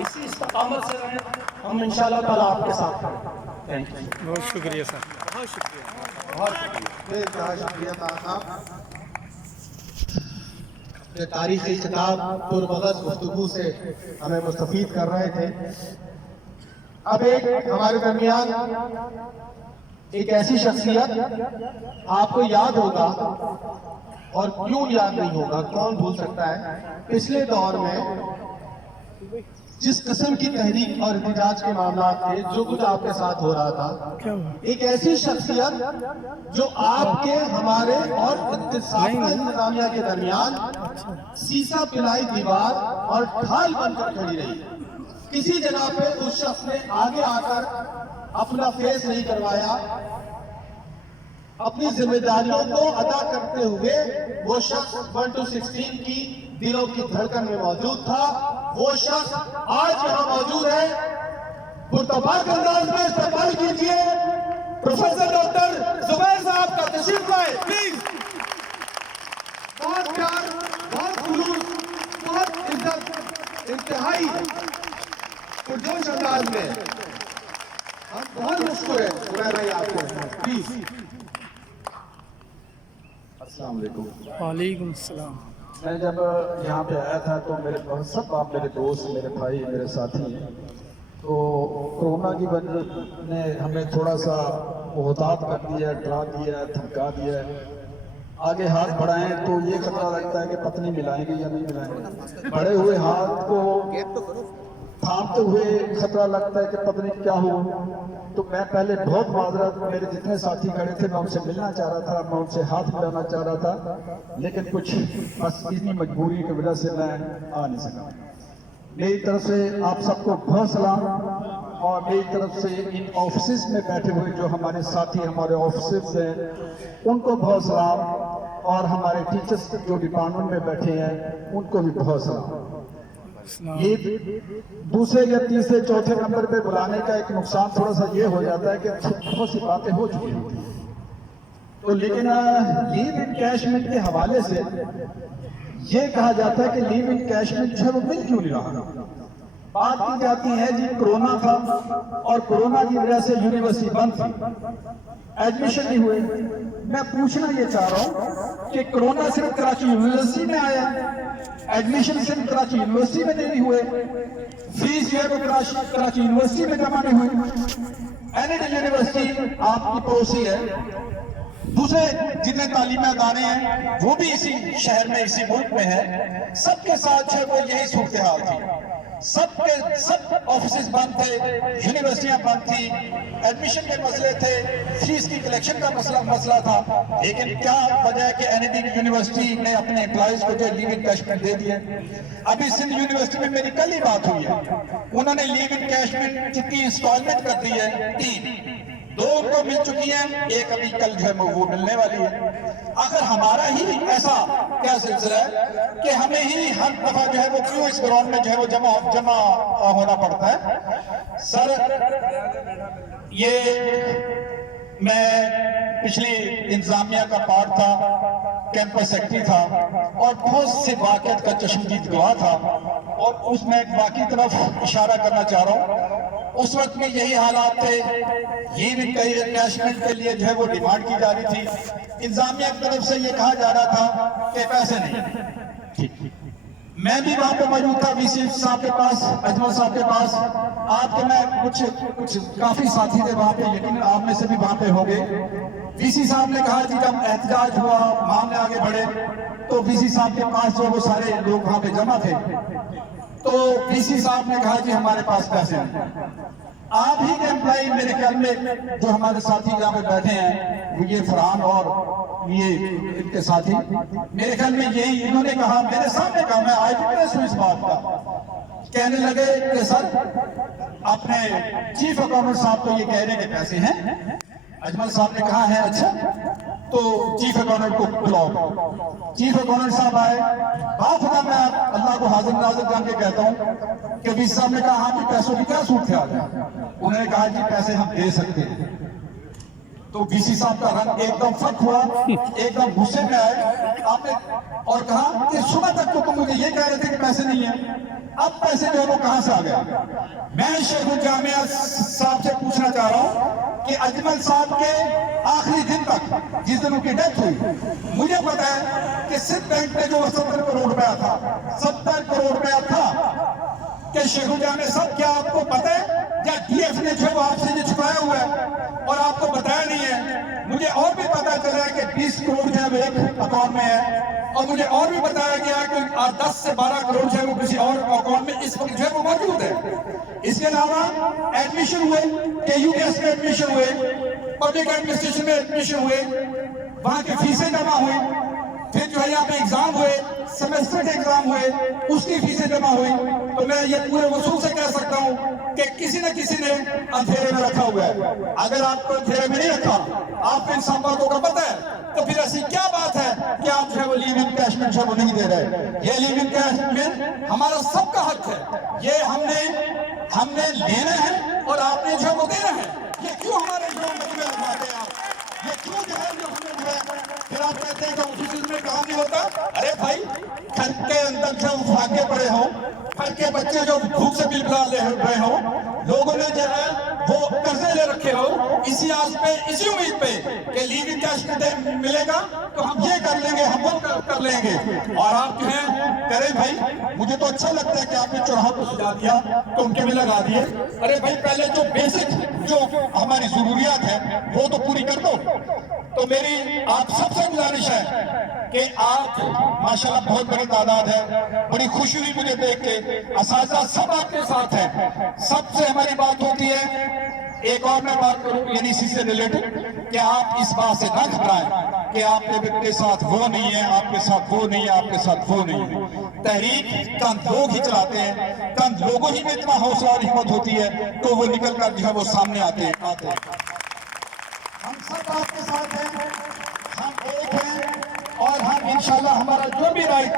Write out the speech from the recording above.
इसी इस्तकामत से रहें, हम इंशाअल्लाह ताला आपके साथ हैं। Thank you. बहुत शुक्रिया सर, बहुत शुक्रिया। बहुत शुक्रिया साहब। ये तारीखी किताब पुरमगज़ गुफ्तगू से हमें मुस्तफ़ीद कर रहे थे। अब एक हमारे दरमियान एक ऐसी शख्सियत, आपको याद होगा और क्यों याद नहीं होगा, कौन भूल सकता है, पिछले दौर में जिस किस्म की तहरीक और एहतजाज के मामला थे, जो कुछ आपके साथ हो रहा था, एक ऐसी शख्सियत जो आपके हमारे और इंतजामिया के दरमियान सीसा पिलाई दीवार और ढाल बनकर खड़ी रही। किसी जगह पे उस शख्स ने आगे आकर अपना फेस नहीं करवाया, अपनी जिम्मेदारियों को अदा करते हुए वो शख्स 1 to 16 की दिलों की धड़कन में मौजूद था। वो शख्स आज यहाँ मौजूद है। पुरतबाक अंदाज में इस्तेमाल कीजिए प्रोफेसर डॉक्टर जुबैर साहब का, तशरीफ लाए प्लीज। बहुत प्यार, बहुत खुलूस, बहुत इज्जत, इंतहाई पुरजोश अंदाज में हम बहुत मशहूर है जुबैर भाई आपको, प्लीज। अस्सलाम वालेकुम। वालेकुम सलाम। मैं जब यहाँ पे आया था तो मेरे सब आप मेरे दोस्त, मेरे भाई, मेरे साथी हैं। तो कोरोना की वजह ने हमें थोड़ा सा मोहतात कर दिया, डरा दिया, धमका दिया। आगे हाथ बढ़ाएं तो ये खतरा लगता है कि पत्नी मिलाएंगे या नहीं मिलाएंगे। बढ़े हुए हाथ को थामते हुए खतरा लगता है कि पत्नी क्या हुआ। तो मैं पहले बहुत माजरत, मेरे जितने साथी खड़े थे मैं उनसे मिलना चाह रहा था, मैं उनसे हाथ मिलाना चाह रहा था, लेकिन कुछ बस इतनी मजबूरी की वजह से मैं आ नहीं सका। मेरी तरफ से आप सबको बहुत सलाम, और मेरी तरफ से इन ऑफिस में बैठे हुए जो हमारे साथी हमारे ऑफिस हैं उनको बहुत सलाम, और हमारे टीचर्स जो डिपार्टमेंट में बैठे हैं उनको भी बहुत सलाम। ये दूसरे या तीसरे चौथे नंबर पे बुलाने का एक नुकसान थोड़ा सा ये हो जाता है कि बहुत सी बातें हो चुकी होती हैं। तो लेकिन लीव इनकैशमेंट के हवाले से ये कहा जाता है कि लीव इनकैशमेंट जो है वो मिल क्यों नहीं रहा। बात की जाती है जी कोरोना था और कोरोना की वजह से यूनिवर्सिटी बंद थी, एडमिशन नहीं हुए। मैं पूछना ये चाह रहा हूँ कि कोरोना सिर्फ कराची यूनिवर्सिटी में आया, एडमिशन सिर्फ कराची यूनिवर्सिटी में नहीं हुए, फीस जो है वो कराची यूनिवर्सिटी में जमा नहीं हुई। एनएड यूनिवर्सिटी आपकी पड़ोसी है, दूसरे जितने तालीमी अदारे हैं वो भी इसी शहर में, इसी मुल्क में है। सबके साथ जो है वो यही सूरत हाल थी। सब ऑफिस बंद थे, यूनिवर्सिटियां बंद थी, एडमिशन के मसले थे, फीस की कलेक्शन का मसला था। लेकिन क्या वजह है कि एनएडी यूनिवर्सिटी ने अपने एम्प्लॉइज को जो लीव इनकैशमेंट दे दिए। अभी सिंध यूनिवर्सिटी में मेरी कल ही बात हुई है, उन्होंने लीव इनकैशमेंट की इंस्टॉलमेंट कर दी है 3, 2 उनको मिल चुकी हैं, एक अभी कल जो है वो मिलने वाली है। आखिर हमारा ही ऐसा क्या सिलसिला है कि हमें ही हर दफा जो है वो क्यों इस ग्राउंड में जो है वो जमा होना पड़ता है। सर ये मैं पिछली इंतजामिया का पार्ट था, कैंपस सेक्रेटरी था और बहुत से वाक़यात का चश्मदीद गवाह था, और उसमें एक वाकई तरफ इशारा करना चाह रहा हूँ। उस वक्त में यही हालात थे, लीव इनकैशमेंट के लिए जो है वो डिमांड की जा रही थी। इंतजामिया की तरफ से ये कहा जा रहा था कि पैसे नहीं। मैं भी वहां पे मौजूद था, वीसी साहब के पास, अजमल साहब के पास, आपके मैं कुछ काफी साथी थे वहां पे, लेकिन आप में से भी वहां पे हो गए। वीसी साहब ने कहा कि जब एहतजाज हुआ, मामले आगे बढ़े, तो वीसी साहब के पास जो वो सारे लोग वहां पे जमा थे, तो वीसी साहब ने कहा कि हमारे पास पैसे नहीं। आप ही के एम्प्लॉय मेरे ख्याल में जो हमारे साथी यहाँ पे बैठे हैं, ये फरहान और ये इनके साथी, मेरे ख्याल में यही इन्होंने कहा, मेरे सामने कहा, मैं आज भी हूँ इस बात का, कहने लगे कि सर अपने चीफ अकाउंटेंट साहब तो ये कह रहे हैं कि पैसे हैं। अजमल साहब ने कहा है अच्छा, तो चीफ अकाउंटेंट को बुलाओ। चीफ अकाउंटेंट साहब आए, बाखुदा मैं अल्लाह को हाजिर नाजिर जान के कहता हूँ कि बीसी साहब ने कहा हाँ भी पैसों की क्या सूरत है। उन्होंने कहा जी पैसे हम दे सकते हैं। तो बीसी साहब का रंग एकदम फट हुआ, एकदम गुस्से में आए आपने, और कहा कि सुबह तक तो तुम मुझे ये कह रहे थे कि पैसे नहीं है, अब पैसे जो है वो कहां से आ गए? मैं शेखुल जामिया साहब से पूछना चाह रहा हूं कि अजमल साहब के आखिरी दिन तक, जिस दिन उनकी डेथ हुई, मुझे पता है कि सिर्फ बैंक में जो 70 करोड़ रुपया था, 70 करोड़ रुपया था कि शेखुल जामिया साहब, क्या आपको पता है या डीएफ ने जो आपसे जो छुपाया हुआ है और आपको बताया नहीं है? मुझे और भी पता चला है कि 20 करोड़ जो है एक अकाउंट में है, और मुझे और भी बताया गया है कि 10 से 12 करोड़ जो है वो किसी और अकाउंट में इस वक्त जो है वो मौजूद है। इसके अलावा एडमिशन हुए, KUS में एडमिशन हुए, पब्लिक एडमिनिस्ट्रेशन में एडमिशन हुए, वहां की फीसें जमा हुई, फिर जो है यहाँ पे एग्जाम हुए, सेमेस्टर के एग्जाम हुए, उसकी फीसें जमा हुई। तो मैं ये पूरे वसूल से कह सकता हूँ कि किसी न किसी ने अंधेरे में रखा हुआ है। अगर आपको अंधेरे में नहीं रखा, आपको इन सब बातों का पता है, तो फिर ऐसी क्या बात है कि आप जो है वो लीव इनकैशमेंट जो नहीं दे रहे? ये लीव इनकैशमेंट हमारा सबका हक है, ये हमने लेना है और आपने जो है वो देना है। ये क्यों हमारे जो में लगवाते हैं आप? ये क्यों जो है जो हमें जो है फिर आप कहते हैं कि ऑफिस में काम नहीं होता? अरे भाई, घर के अंदर जो भागे पड़े हो, घर के बच्चे जो भूख से बिलबिला रहे हो, लोगों ने जो है वो कर्जे ले रखे हो, इसी आस पे, इसी उम्मीद पे कि लीव इनकैशमेंट मिलेगा तो हम ये कर लेंगे, हम वो कर लेंगे। और आप जो है करें भाई, मुझे तो अच्छा लगता है कि आपने चौराहा को सजा दिया तो उनके भी लगा दिए। अरे भाई, पहले जो बेसिक जो हमारी जरूरियात है वो तो पूरी कर दो। तो मेरी आप सबसे गुजारिश है कि आप, माशाल्लाह बहुत बड़ी तादाद है, बड़ी खुशी हुई मुझे देख के, असातिज़ा सब आपके साथ है, सबसे हमारी बात होती है। एक और मैं बात करूं NEC से रिलेटेड कि आप इस बात से ना घबराएं कि आपके साथ वो नहीं है, आपके साथ वो नहीं है, आपके साथ वो नहीं है। तहरीक कंध लोग ही चलाते हैं, कंध लोगों ही में इतना हौसला और हिम्मत होती है तो वो निकल कर जो है वो सामने आते हैं। हम सब आपके साथ हैं, हम एक हैं और हम इंशाल्लाह हमारा जो भी राइट